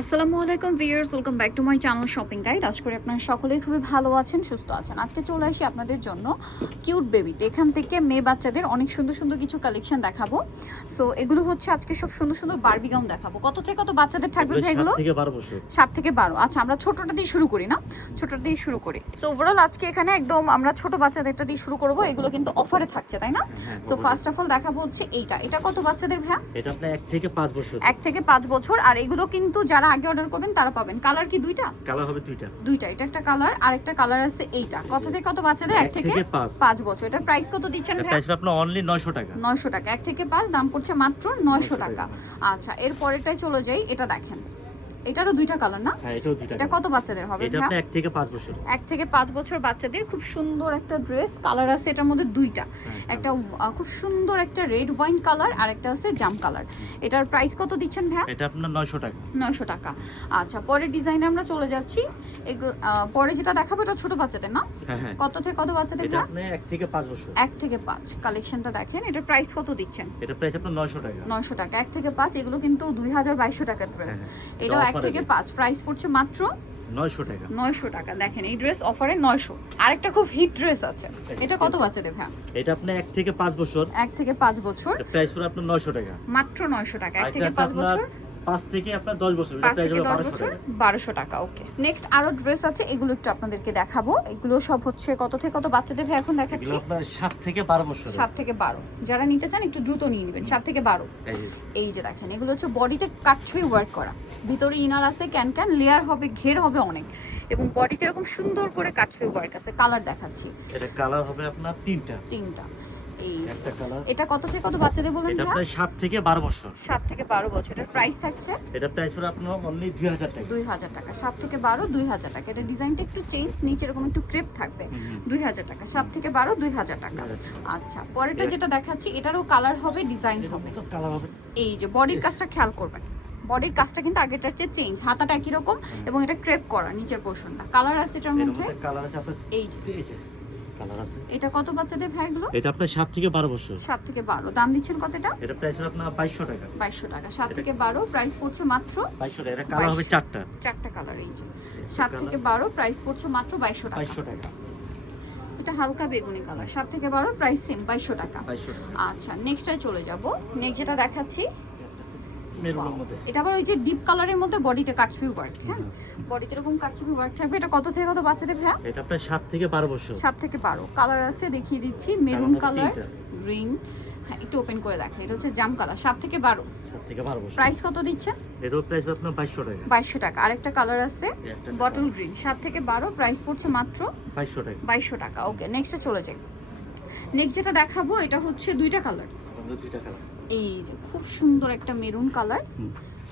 আসসালামু আলাইকুম viewers, welcome back to my channel shopping guide. আশা করি আপনারা সকলেই খুবই ভালো আছেন, সুস্থ আছেন। আজকে চলে আসি আপনাদের জন্য কিউট বেবিতে। এখান থেকে মেয়ে বাচ্চাদের অনেক সুন্দর সুন্দর কিছু কালেকশন দেখাবো। সো এগুলো হচ্ছে আজকে সব সুন্দর সুন্দর বারবি গাউন দেখাবো। কত থেকে কত বাচ্চাদের থাকবে ভাই এগুলো? 7 থেকে 12 বছর। 7 থেকে 12। আচ্ছা, আমরা ছোটটা দিয়ে শুরু করি না? ছোটটা দিয়ে শুরু করি। সো ওভারঅল আজকে এখানে একদম আমরা ছোট বাচ্চাদেরটা দিয়ে শুরু করব। এগুলো কিন্তু অফারে থাকছে, তাই না? সো ফার্স্ট অফ অল দেখাবো হচ্ছে এইটা। এটা কত বাচ্চাদের ভাইয়া? এটা আপনার 1 থেকে 5 বছর। 1 থেকে 5 বছর। আর এগুলো কিন্তু যারা আগে অর্ডার করবেন তারা পাবেন। কালার কি দুইটা? কালার হবে দুইটা। এটা একটা কালার আর একটা কালার আছে এইটা। কত থেকে কত বাচ্চাদের? 1 থেকে 5 বছর। এটার প্রাইস কত দিচ্ছেন ভাই? প্রাইস আপনার অনলি 900 টাকা। 900 টাকা। 1 থেকে 5 দাম পড়ছে মাত্র 900 টাকা। আচ্ছা, এর পরেরটাই চলে যাই। এটা দেখেন, এটারও দুইটা কালার না? হ্যাঁ, এটাও দুইটা। এটা কত বাচ্চাদের হবে? এটা আপনার 1 থেকে 5 বছর। 1 থেকে 5 বছর বাচ্চাদের খুব সুন্দর একটা ড্রেস। কালার আছে এটার মধ্যে দুইটা। একটা খুব সুন্দর একটা রেড ওয়াইন কালার আর একটা আছে জাম কালার। এটার প্রাইস কত দিচ্ছেন ভাই? এটা আপনার 900 টাকা। 900 টাকা। আচ্ছা, পরের ডিজাইনে আমরা চলে যাচ্ছি। পরে যেটা দেখাবো এটা ছোট বাচ্চাদের না? হ্যাঁ হ্যাঁ। কত থেকে কত বাচ্চাদের? এটা আপনি 1 থেকে 5 বছর। 1 থেকে 5। কালেকশনটা দেখেন। এটার প্রাইস কত দিচ্ছেন? এটা প্রাইস আপনার 900 টাকা। 900 টাকা। 1 থেকে 5 এগুলো কিন্তু 2200 টাকার ড্রেস। এটাও 1 থেকে 5 প্রাইস পড়ছে মাত্র 900 টাকা। 900 টাকা। দেখেন এই ড্রেস অফারে 900। আরেকটা খুব হিট ড্রেস আছে। এটা কত বাচ্চাদের ভাই? এটা আপনি 1 থেকে 5 বছর। 1 থেকে 5 বছর। প্রাইস পুরো আপনার 900 টাকা। মাত্র 900 টাকা। 1 থেকে 5 বছর। 5 থেকে আপনার 10 বছর। এটা 5 প্রাইস থেকে হলো 10 বছর 1200 টাকা। ওকে, নেক্সট আরো ড্রেস আছে, এগুলো একটু আপনাদেরকে দেখাবো। এগুলো সব হচ্ছে কত থেকে কত বাচ্চাদের ভাই এখন দেখাচ্ছি? এগুলো আপনার 7 থেকে 12 বছর। 7 থেকে 12। যারা নিতে চান একটু দ্রুত নিয়ে নেবেন। 7 থেকে 12। এই যে দেখেন, এগুলো হচ্ছে বডিতে কাটছবি ওয়ার্ক করা। ভিতরে ইনার আছে, ক্যান ক্যান লেয়ার হবে, ঘের হবে অনেক, এবং বডিতে এরকম সুন্দর করে কাটছবি ওয়ার্ক আছে। কালার দেখাচ্ছি। এটা কালার হবে আপনার তিনটা। এই একটা কালার। এটা কত থেকে কত বাচ্চাদের বলেন? এটা আপনার 7 থেকে 12 বছর। 7 থেকে 12 বছর। এটার প্রাইস থাকছে? এটা প্রাইস হলো আপনার অনলি 2000 টাকা। 2000 টাকা। 7 থেকে 12 2000 টাকা। এটা ডিজাইনটা একটু চেঞ্জ, নিচে এরকম একটু ক্রেপ থাকবে। 2000 টাকা। 7 থেকে 12 2000 টাকা। আচ্ছা, পরেরটা যেটা দেখাচ্ছি এটারও কালার হবে, ডিজাইন হবে। কালার হবে। এই যে বডির কাজটা খেয়াল করবেন। বডির কাজটা কিন্তু আগেরটার চেয়ে চেঞ্জ। হাতাটা একই রকম এবং এটা ক্রেপ করা নিচের পোরশনটা। কালার আছে এটার মধ্যে। কালার আছে আপনার এই যে কালার আছে। এটা কত বাচ্চাদের ভাই এগুলো? এটা আপনার 7 থেকে 12 বছর। 7 থেকে 12। দাম দিচ্ছেন কতটা? এটা প্রাইস হলো আপনার 2200 টাকা। 2200 টাকা। 7 থেকে 12 প্রাইস পড়ছে মাত্র 2200 টাকা। এটা কালার হবে 4টা। 4টা কালার। এই যে 7 থেকে 12 প্রাইস পড়ছে মাত্র 2200 টাকা। 2200 টাকা। এটা হালকা বেগুনি কালার। 7 থেকে 12 প্রাইস সেম 2200 টাকা। 2200 টাকা। আচ্ছা, নেক্সটে চলে যাব। নেক্সট যেটা দেখাচ্ছি মেরুনের মধ্যে। এটা আবার ওই যে ডিপ কালারের মধ্যে বডিতে কাটছবি ওয়ার্ক। হ্যাঁ, বডিতে এরকম কাটছবি ওয়ার্ক থাকবে। এটা কত থেকে কত বাচ্চাদের ভাই? এটা আপনার 7 থেকে 12 বছর। 7 থেকে 12। কালার আছে, দেখিয়ে দিচ্ছি। Maroon colour, green. হ্যাঁ, একটু ওপেন করে দেখেন। এটা হচ্ছে জাম কালার। 7 থেকে 12। 7 থেকে 12 বছর। প্রাইস কত দিচ্ছেন? এটার প্রাইস আপনার 2200 টাকা। 2200 টাকা। আরেকটা কালার আছে বটল গ্রিন। 7 থেকে 12 প্রাইস পড়ছে মাত্র 2200 টাকা। 2200 টাকা। ওকে, নেক্সটে চলে যাই। নেক্সট যেটা দেখাবো এটা হচ্ছে দুইটা কালার। দুইটা কালার। এই যে খুব সুন্দর একটা মেরুন কালার।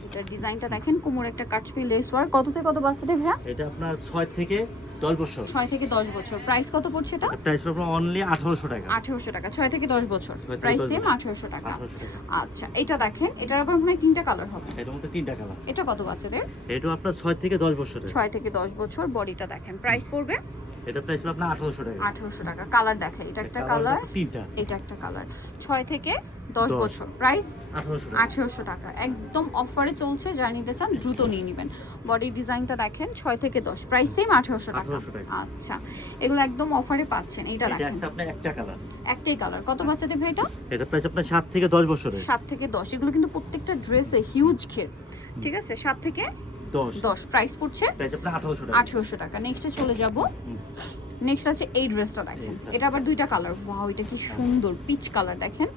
এটার ডিজাইনটা দেখেন, কোমর একটা কাটছবি লেস ওয়ার্ক। কত থেকে কত বাচ্চাদের ভাই? এটা আপনার 6 থেকে 10 বছর। 6 থেকে 10 বছর। প্রাইস কত পড়ছে এটা? প্রাইস পড়বে অনলি 1800 টাকা। 1800 টাকা। 6 থেকে 10 বছর প্রাইস সেম 1800 টাকা। 1800 টাকা। আচ্ছা, এটা দেখেন, এটার আবার মনে হয় তিনটা কালার হবে। এর মধ্যে তিনটা কালার। এটা কত বাচ্চাদের? এটা আপনার 6 থেকে 10 বছরের। 6 থেকে 10 বছর। বডিটা দেখেন। প্রাইস পড়বে? এটা প্রাইস হলো আপনার 1800 টাকা। 1800 টাকা। কালার দেখে, এটা একটা কালার, তিনটা। এটা একটা কালার। 6 থেকে 10 বছর। প্রাইস 1800 টাকা। 1800 টাকা। একদম অফারে চলছে, যারা নিতে চান দ্রুত নিয়ে নেবেন। বডি ডিজাইনটা দেখেন। 6 থেকে 10 প্রাইস সেম 1800 টাকা। 1800 টাকা। আচ্ছা, এগুলো একদম অফারে পাচ্ছেন। এইটা দেখেন, এটা আপনার একটা কালার। একটাই কালার। কত বাচ্চাদের ভাই এটা? এটা প্রাইস আপনার 7 থেকে 10 বছরের। 7 থেকে 10। এগুলো কিন্তু প্রত্যেকটা ড্রেসে হিউজ ঘের। ঠিক আছে, 7 থেকে 10 প্রাইস পড়ছে প্রাইস আপনার 1800 টাকা। 1800 টাকা। নেক্সটে চলে যাব। নেক্সট আছে এই ড্রেসটা দেখেন। এটা আবার দুইটা কালার। ওয়াও, এটা কি সুন্দর পিচ কালার। দেখেন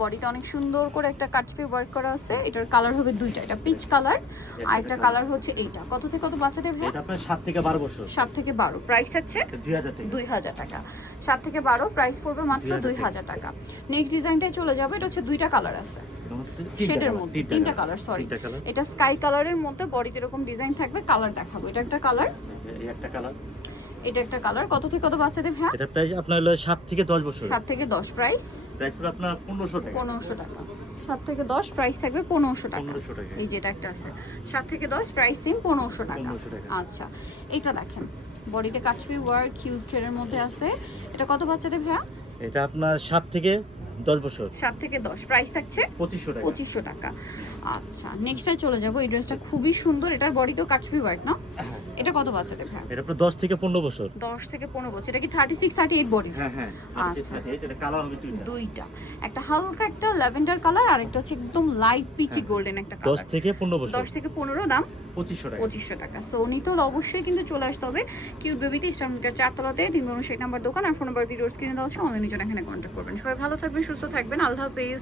বডিতে অনেক সুন্দর করে একটা কাটছবি ওয়ার্ক করা আছে। এটার কালার হবে দুইটা। এটা পিচ কালার আর একটা কালার হচ্ছে এইটা। কত থেকে কত বাচ্চাদের ভাই? এটা আপনার 7 থেকে 12 বছর। 7 থেকে 12 প্রাইস আছে 2000 টাকা। 2000 টাকা। 7 থেকে 12 প্রাইস পড়বে মাত্র 2000 টাকা। নেক্সট ডিজাইনটাই চলে যাবে। এটা হচ্ছে দুইটা কালার আছে শেডের মধ্যে, তিনটা কালার। সরি, এটা স্কাই কালারের মধ্যে বডিতে এরকম ডিজাইন থাকবে। কালার দেখাবো। এটা একটা কালার, এই একটা কালার, এটা একটা কালার। কত থেকে কত বাচ্চাদের ভাই? এটা প্রাইস আপনার হলো 7 থেকে 10 বছর। 7 থেকে 10 প্রাইস পুরো আপনার 1500 টাকা। 1500 টাকা। 7 থেকে 10 প্রাইস থাকবে 1500 টাকা। 1500 টাকা। এই যে এটা একটা আছে 7 থেকে 10 প্রাইস সেম 1500 টাকা। 1500 টাকা। আচ্ছা, এটা দেখেন বডিতে কাটছবি ওয়ার্ক হিউজ ঘেরের মধ্যে আছে। এটা কত বাচ্চাদের ভাইয়া? এটা আপনার 7 থেকে 10 বছর 7 থেকে 10, প্রাইস থাকছে 2500 টাকা। 2500 টাকা। আচ্ছা, নেক্সটে চলে যাব। এই ড্রেসটা খুবই সুন্দর, এটার বডিতেও কাচবি ওয়ার্ক না? হ্যাঁ। এটা কত বাচ্চাদের ভাই? এটা আপনার 10 থেকে 15 বছর। 10 থেকে 15 বছর। এটা কি 36 38 বডি? হ্যাঁ হ্যাঁ আচ্ছা। এটা কালার হবে দুইটা। দুইটা, একটা হালকা একটা ল্যাভেন্ডার কালার আর একটা হচ্ছে একদম লাইট পিচি হ্যাঁ। গোল্ডেন একটা 10 কালার। থেকে 15 বছর 10 থেকে 15, দাম 2500 টাকা। 2500 টাকা। সো নিতে হলে অবশ্যই কিন্তু চলে আসতে হবে কিউট বেবিতে, ইস্টার্নকার 4 তলাতে 3 নম্বর 60 নাম্বার দোকান, আর ফোন নাম্বার ভিডিওর স্ক্রিনে দেওয়া আছে। অনলাইনে জন্য এখানে কন্ট্যাক্ট করবেন। সবাই ভালো থাকবেন, সুস্থ থাকবেন, আল্লাহ হাফেজ।